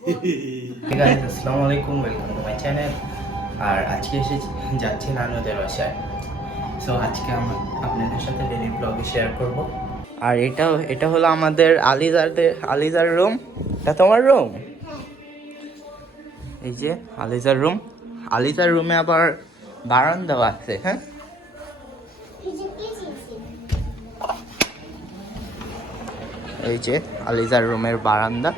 Hey guys, আসসালামু আলাইকুম, welcome to my channel. আর আজকে যাচ্ছি নানুদের বাসায়। সো আজকে আপনাদের সাথে ডেলি ব্লগে শেয়ার করব। আর এটা হলো আমাদের আলিজার রুম। এটা তোমার রুম? এই যে আলিজার রুম। আলিজার রুমে আবার বারান্দাও আছে। হ্যাঁ, এই যে আলিজার রুমের বারান্দা।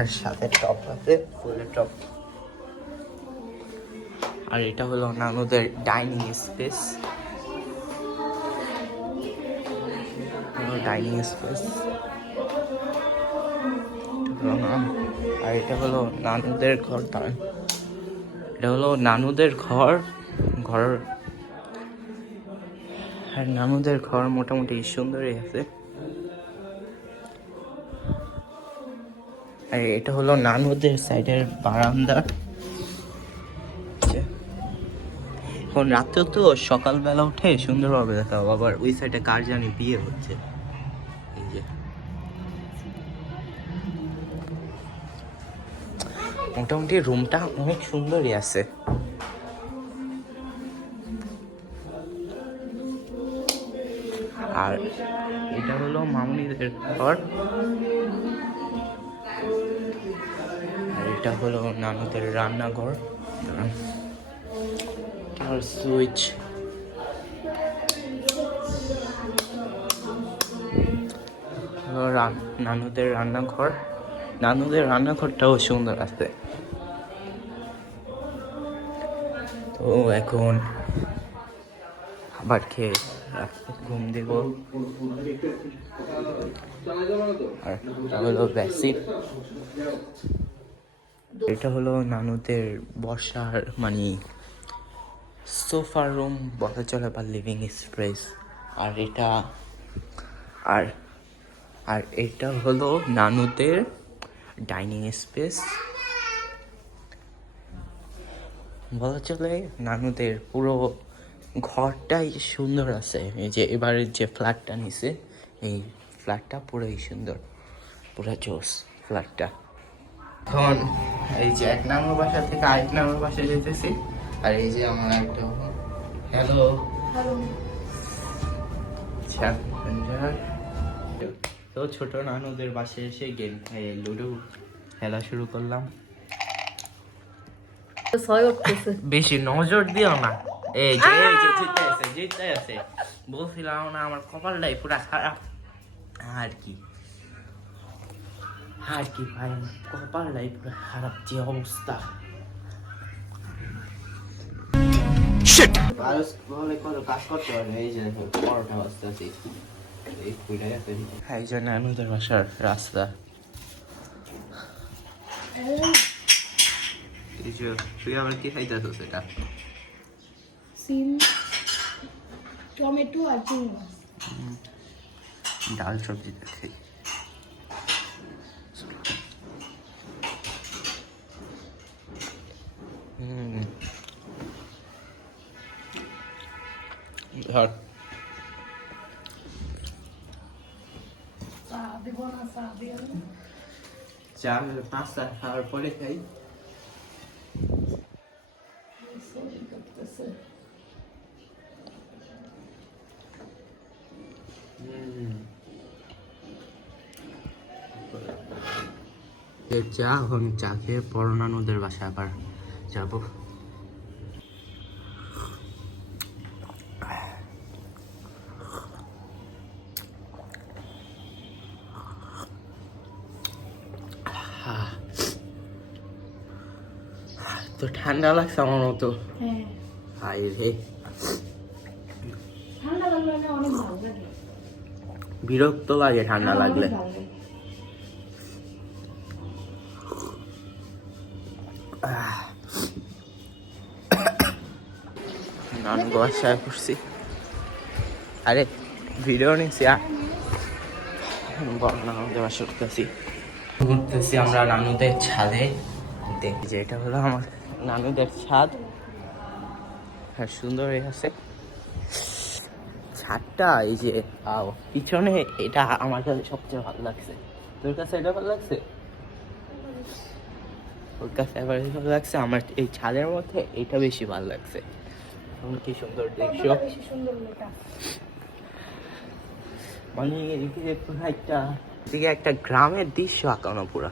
আর সাথে টপ আছে, ফুলের টপ। আর এটা হলো নানুদের ডাইনিং স্পেস। আর এটা হলো নানুদের ঘর। এটা হলো নানুদের ঘর। আর নানুদের ঘর মোটামুটি সুন্দরই আছে। আর এটা হলো নানুদের সাইডের বারান্দা। এখন রাত্রে তো সকালবেলা উঠে সুন্দরভাবে দেখা হবে। আবার ওই সাইডে কার জানি বিয়ে হচ্ছে। এই যে মোটামুটি রুমটা অনেক সুন্দরই আছে। আর এটা হলো মামুনিদের ঘর। আর এটা হলো নানুদের রান্নাঘর। আর সুইচ। নানুদের রান্নাঘর। নানুদের রান্নাঘরটাও সুন্দর আছে। তো এখন আবার খেয়ে ঘুম দেব। আর এটা হলো বেসিন। এটা হলো নানুদের বসার সোফা রুম বলা চলে বা লিভিং স্পেস। আর এটা হলো নানুদের ডাইনিং স্পেস বলা চলে। নানুদের পুরো ঘরটাই সুন্দর আছে। এই যে এবারের যে ফ্ল্যাটটা নিছে, এই ফ্ল্যাটটা পুরোই সুন্দর, পুরো জোস ফ্ল্যাটটা। এখন এই যে এক নানুর বাসা থেকে আরেক নানুর বাসায় যেতেছি। আর এই যে আমার একটা হ্যালো। তো ছোট নানুদের বাসায় এসে লুডো খেলা শুরু করলাম। বেশি নজর দিও না। এই যে জিতে আছে বলছিলাম না, আমার কপালটাই পুরা খারাপ। আর কি ভাই, কপালটাই পুরা খারাপ, যে অবস্থা। কাজ করতে পারে। এই যে পরোটা বাজতেছি, এই যে নানুদের বাসার রাস্তা। তুই আবার কি খাইতেছ? সেটা সিম, টমেটো আর চিংড়ি মাছ। ডাল সবজি খাই। ধর চা পাঁচটা খাওয়ার পরে খাই। চা খেয়ে পর নানুদের বাসায় আবার যাবো। তো ঠান্ডা লাগছে আমার মতো। হাই রে, ঠান্ডা লাগলে না অনেক ভালো লাগে। বিরক্ত লাগে ঠান্ডা লাগলে। নানু বাসায় করছি। আরে ভিডিও নিচ্ছি। নানুদের বাসা ঘুরতেছি আমরা নানুদের ছাদে। দেখি যে এটা হলো আমার নানুদের ছাদ। হ্যাঁ, সুন্দর আছে ছাদটা এই যে পিছনে, এটা আমার কাছে সবচেয়ে ভালো লাগছে। তোর কাছে এটা ভালো লাগছে? ওর কাছে এবার ভালো লাগছে, আমার এই ছাদের মধ্যে এটা বেশি ভালো লাগছে। কি সুন্দর দৃশ্য, বেশি সুন্দর এটা। মানে এদিকে পুরো একটা, এদিকে একটা গ্রামের দৃশ্য আঁকানো পুরা।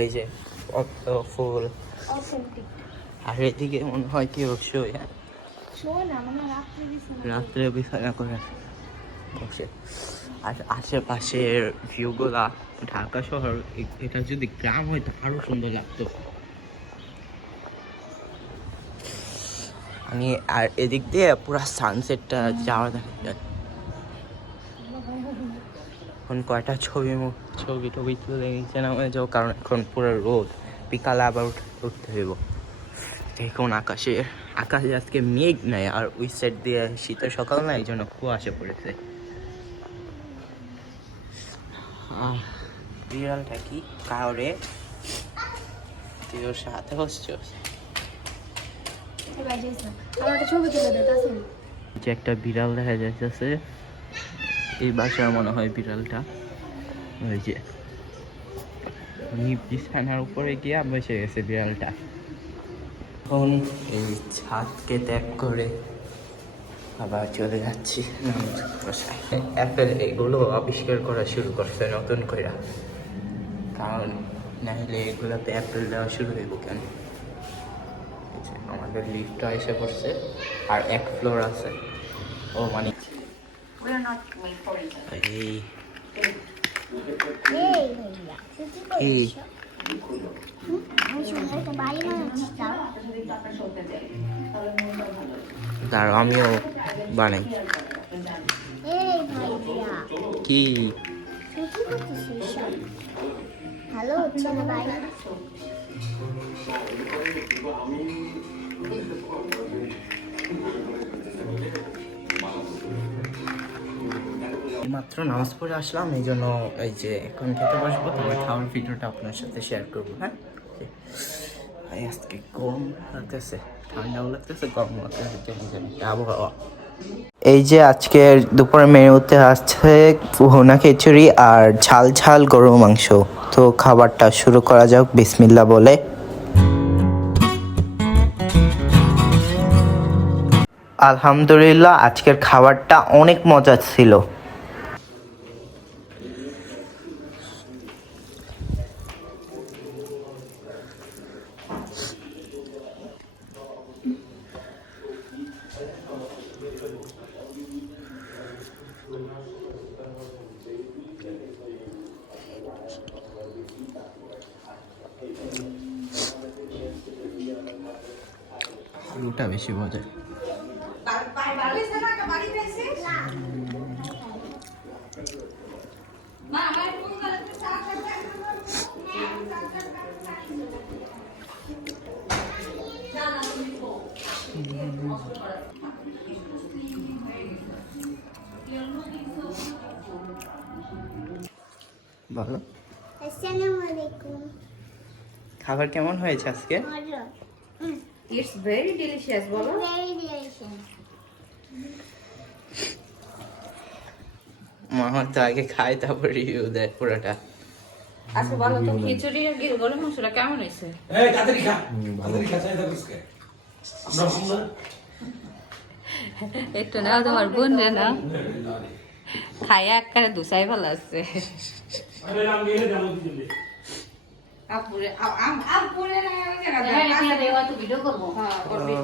এই যে কত ফুল, অথেন্টিক। আর এদিকে মনে হয় কি অবশ্যই শোয় না, মানে রাত্রে বিছানা রাত্রে বিছানা করে বসে। আর আশেপাশের ভিউগুলা, ঢাকা শহর এটা যদি গ্রাম হয়তো আরো সুন্দর লাগতো। আমি আর এদিক দিয়ে পুরা সানসেটটা যাওয়া দেখা যায়। এখন কয়টা ছবি টবি তুলে নিচে নামে যাও, কারণ এখন পুরো রোদ, বিকালে আবার উঠতে হইব। দেখুন আকাশে আজকে মেঘ নাই, আর ওই সাইড দিয়ে শীতের সকাল না, এই জন্য কুয়াশা পড়েছে। বিড়ালটা কি কাউরে তুই ওর সাথে বসছো? এবার যাইছে। আমার একটা ছবি তুলে দে তাসিন। যে একটা বিড়াল দেখা যাইতেছে, এই বাসার মনে হয় বিড়ালটা। ওই যে বিছানার উপরে গিয়ে বসে গেছে বিড়ালটা। এখন এই ছাদকে ত্যাগ করে আবার চলে যাচ্ছি অ্যাপেল এগুলো আবিষ্কার করা শুরু করছে নতুন করে, কারণ নাহলে এগুলোতে অ্যাপেল দেওয়া শুরু হইব কেন। আমাদের লিফটটা এসে পড়ছে, আর এক ফ্লোর আছে। ও মানে এই এই দাঁড়াও আমিও বানাই। কি ভালো হচ্ছে না ভাই। মাত্র নামাজ পড়ে আসলাম, এই জন্য এই যে এখন খেতে বসবো, তবে খাওয়ার ভিডিওটা আপনার সাথে শেয়ার করবো। হ্যাঁ, আজকে গরম লাগতেছে, ঠান্ডাও লাগতেছে, গরম লাগতেছে, আবহাওয়া। এই যে আজকের দুপুরের মেনুতে আসছে ভুনা খিচুড়ি আর ঝাল ঝাল গরুর মাংস। তো খাবারটা শুরু করা যাক বিসমিল্লাহ বলে। আলহামদুলিল্লাহ, আজকের খাবারটা অনেক মজা ছিল। আলুটা বেশি মজা। বলো, আসসালামু আলাইকুম। খাবার কেমন হয়েছে আজকে? ভালো। ইটস ভেরি ডিলিশিয়াস বলো। Very delicious. মামা তো আগে খায় তারপর রিভিউ দেয় পুরোটা। আচ্ছা বলো তো খিচুড়ি আর গরুর মাংসটা কেমন হয়েছে? এই তাড়াতাড়ি খা, তাড়াতাড়ি খা, চাই থাকোস আমরা আমরা একটু নাও তোমার বোন রে না খাইয়া একবারে দুসাই ভালো আছে। আরে রাম নিয়ে যাবো দিলে আপুরে আপুরে না জায়গা দেওয়া তো ভিডিও করব। হ্যাঁ করবে।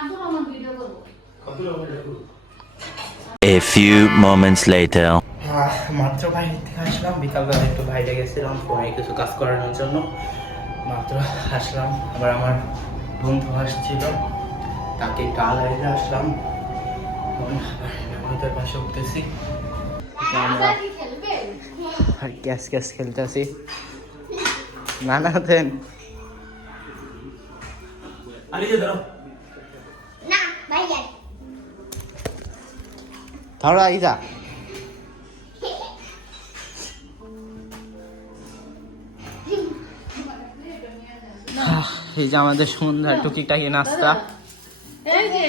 আপুর আমার ভিডিও করব। A few moments later. মাত্র বাইরে থেকে আসলাম, বিকালবেলা একটু বাইরে গেছিলাম ফোনে কিছু কাজ করানোর জন্য। মাত্র আসলাম, আবার আমার বন্ধু আসছিল, তাকে একটু আলাইতে আসলাম। আমাদের পাশে উঠতেছি, আমরা আর ক্যাশ খেলতেছি। না দেন আরে যে দাও না ভাইয়া। ধরো আইজা। এই যে আমাদের সন্ধ্যার টুকিটাকি নাস্তা, এই যে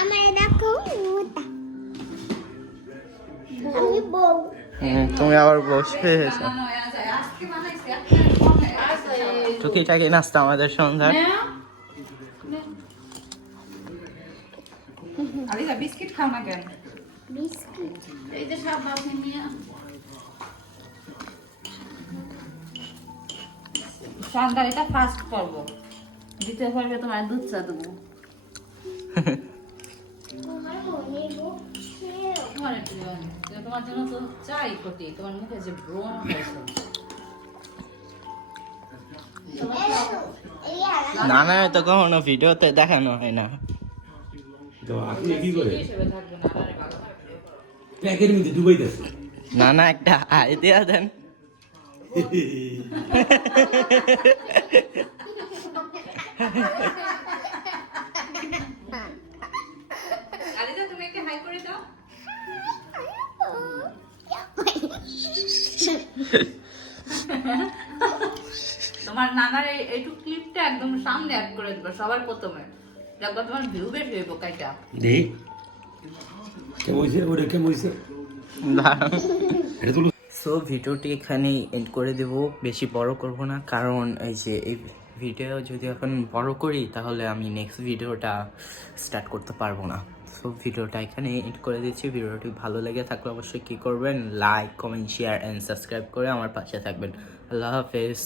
আমার দেখো ওটা আমি বউ তুমি আবার বসে এসেছো বানানো হয়ে যায় আজকে বানাইছি একটা কম হয়ে গেছে। টুকিটাকি নাস্তা আমাদের সন্ধ্যার নে। আলিজা বিস্কিট খাও না কেন বিস্কুট এই যে সব বাবু নিয়ে সন্ধ্যার এটা ফার্স্ট পর্ব দ্বিতীয় পর্বে তোমার দুধ চা দেবো তোমার বোনের বউ খেয়েও। তোমার একটু দেওয়া নেই। তোমার জন্য তো চাই ক্ষতি তোমার মুখে যে ব্রণ হয়েছে এই আর না না তো কখনো ভিডিওতে দেখানো হয় না তো আপনি কি করে হিসেবে থাকবে না আরে ভালো করে ভিডিও করো। প্যাকের মধ্যে ডুবাই দিচ্ছে না না একটা আইডিয়া দেন আলিজা তুমি একটা হাই করে দাও তোমার নানার এইটুক ক্লিপটা একদম সামনে অ্যাড করে দেবো সবার প্রথমে দেখবা তোমার ভিউ বেশি হইব কাইটা দেখ কেমন হয়েছে ওটা কেমন হয়েছে এটা তো সো ভিডিওটি এখানেই এন্ড করে দেব বেশি বড় করব না কারণ এই যে এই ভিডিও যদি এখন বড় করি তাহলে আমি নেক্সট ভিডিওটা স্টার্ট করতে পারবো না সো ভিডিওটা এখানে এন্ড করে দিচ্ছি ভিডিওটি ভালো লেগে থাকলে অবশ্যই কী করবেন like comment share and subscribe করে আমার পাশে থাকবেন আল্লাহ হাফেজ